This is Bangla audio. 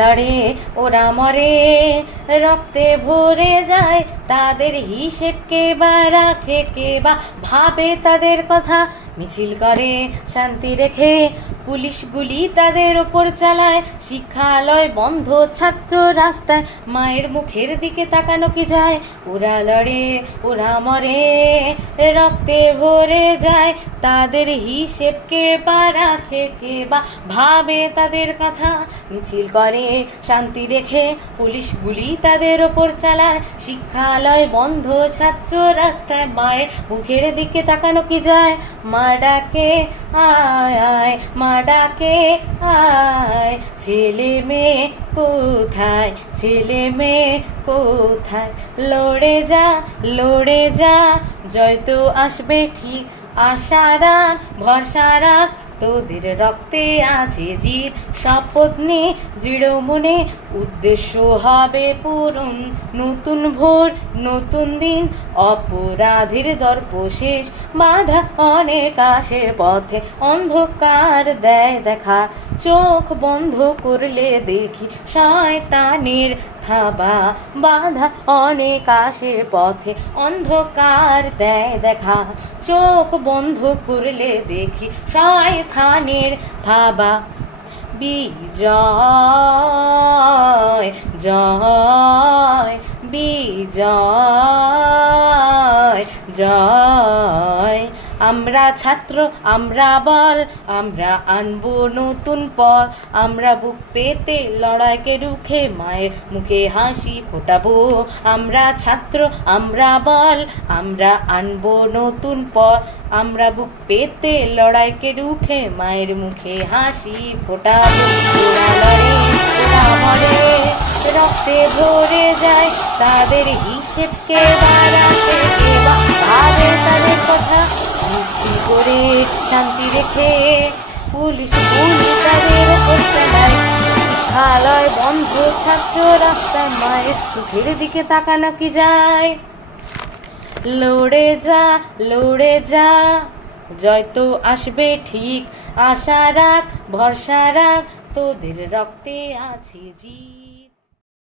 লড়ে ওরা মরে, রক্তে ভরে যায়, তাদের হিসেব কে বা রাখে, কে বা ভাবে তাদের কথা। মিছিল করে শান্তি রেখে, পুলিশ গুলি তাদের ওপর চালায়, শিক্ষালয় বন্ধ, ছাত্র রাস্তায়, মায়ের মুখের দিকে তাকানো কি যায়। ওরা লড়ে ওরা মরে, রক্তে ভরে যায়, তাদের হিসেব কে বা রাখে, কে বা ভাবে তাদের কথা। মিছিল করে শান্তি রেখে, পুলিশ গুলি তাদের ওপর চালায়, শিক্ষালয় বন্ধ, ছাত্র রাস্তায়, মায়ের মুখের দিকে তাকানো কি যায়। মা ডাকে আয় আয়, মা ডাকে আয়, ছেলে মেয়ে কোথায়, ছেলে মেয়ে কোথায়। লড়ে যা লড়ে যা, জয় তো আসবে ঠিক, আশা রাখ ভরসা রাখ, তোদের রক্তে আছে জিত। শপথ নে দৃঢ় মনে, উদ্দেশ্য হবে পূরণ। নতুন ভোর নতুন দিন, অপরাধীর দর্প শেষ, বাধা অনেক আসে পথে, অন্ধকার দেয় দেখা, চোখ বন্ধ করলে দেখি শয়তানের থাবা। বাধা অনেক আসে পথে, অন্ধকার দেয় দেখা, চোখ বন্ধ করলে দেখি শয়তানের থাবা। বিজয় জয়, বিজয় জয়। আমরা ছাত্র আমরা বল, আমরা আনবো নতুন পথ, আমরা বুক পেতে লড়াইকে রুখে মায়ের মুখে হাসি ফোটাবো। আমরা ছাত্র আমরা বল, আমরা আনবো নতুন পথ, আমরা বুক পেতে লড়াইকে রুখে মায়ের মুখে হাসি ফোটাবো। ওরা লড়ে ওরা মরে, রক্তে ভরে যায়, তাদের হিসেব কে বা রাখে, কে বা ভাবে তাদের কথা। মিছিল করে শান্তি রেখে, পুলিশ গুলি তাদের ওপর চালায়, শিক্ষালয় বন্ধ, ছাত্র রাস্তায়, মায়ের মুখের দিকে তাকানো কি যায়। লড়ে যা লড়ে যা, জয় তো আসবে ঠিক, আশা রাখ ভরসা রাখ, তোদের রক্তে আছে জিত।